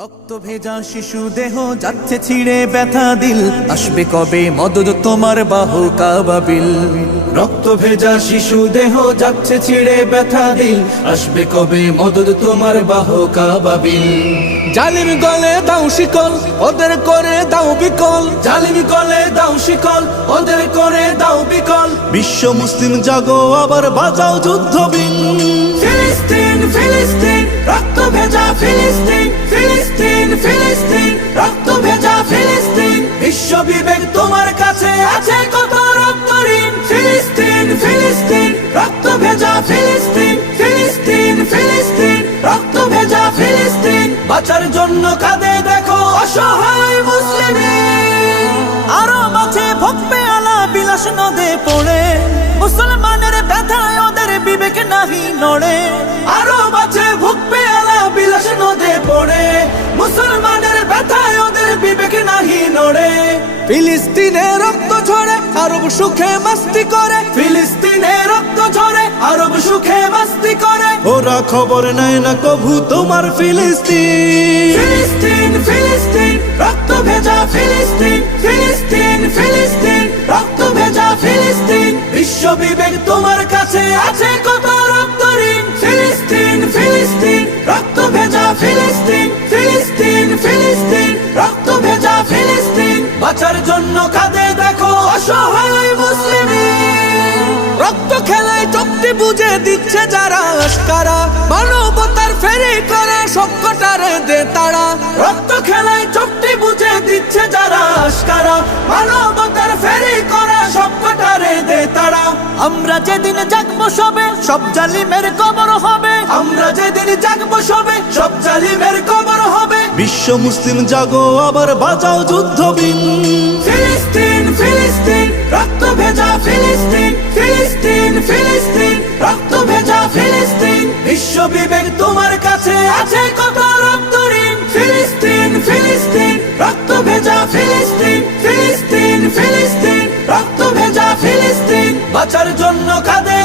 রক্ত ভেজা শিশু দেহ যাচ্ছে ছিঁড়ে ব্যথা দিল, আসবে কবে মদদ তোমার বাহু কাবাবিল। রক্ত ভেজা শিশু দেহ যাচ্ছে ছিঁড়ে ব্যথা দিল, আসবে কবে মদদ তোমার বাহু কাবাবিল। জালিম গলে দাও শিকল, ওদের করে দাও বিকল। জালিম গলে দাও শিকল, ওদের করে দাও বিকল। বিশ্ব মুসলিম জাগো আবার বাজাও যুদ্ধবিন। ফিলিস্তিন ফিলিস্তিন রক্ত ভেজা ফিলিস্তিন, ফিলিস্তিন ফিলিস্তিন রক্ত ভেজা ফিলিস্তিন। বিশ্ব বিবেক তোমার কাছে আছে কত রক্ত ঋণ। ফিলিস্তিন ফিলিস্তিন রক্ত ভেজা ফিলিস্তিন, ফিলিস্তিন ফিলিস্তিন রক্ত ভেজা ফিলিস্তিন। বাঁচার জন্য কাঁদে দেখো অসহায় মুসলিম। আরো মাঝে ভোগবে আলা বিলাস নদে পড়ে, মুসলমানের ব্যথায় ওদের বিবেক নাহি নড়ে। আরো মাঝে ভোগবে আলা বিলাস নদে পড়ে, মুসলমানের ব্যথায় ওদের বিবেক নাহি নড়ে। ফিলিস্তিনে রক্ত ঝরে আরব সুখে মাস্তি করে, ফিলিস্তিনে রক্ত ঝরে আরব সুখে মাস্তি করে। ওরা খবর নেয় না কভু তোমার ফিলিস্তিন। ফিলিস্তিন ফিলিস্তিন রক্ত ভেজা ফিলিস্তিন, ফিলিস্তিন ফিলিস্তিন রক্ত ভেজা ফিলিস্তিন। বিশ্ব বিবেক তোমার কাছে আছে কত রক্ত ঋণ। ফিলিস্তিন ফিলিস্তিন রক্ত ভেজা ফিলিস্তিন, ফিলিস্তিন ফিলিস্তিন রক্ত ভেজা ফিলিস্তিন। বাঁচার জন্য কাঁদে দেখো অসহায় মুসলিম। রক্ত খেলায় চোখটি বুঝে দিচ্ছে যারা আস্কারা, মানবতার ফেরি করে সবকটারে দে তারা। রক্ত খেলায় চোখটি বুঝে দিচ্ছে যারা আস্কারা, মানবতার ফেরি করে সবকটারে দে তারা। আমরা যেদিন জাগবো সবে সব জালিমের কবর হবে, আমরা যেদিন জাগবো সবে সব জালিমের কবর হবে। বিশ্ব মুসলিম জাগো আবার বাজাও যুদ্ধবিন। ফিলিস্তিন ফিলিস্তিন রক্ত ভেজা ফিলিস্তিন, ফিলিস্তিন ফিলিস্তিন রক্ত ভেজা ফিলিস্তিন। বিশ্ব বিবেক তোমার কাছে আছে কত রক্ত ঋণ। ফিলিস্তিন ফিলিস্তিন রক্ত ভেজা ফিলিস্তিন, ফিলিস্তিন ফিলিস্তিন রক্ত ভেজা ফিলিস্তিন। বাঁচার জন্য কাঁদে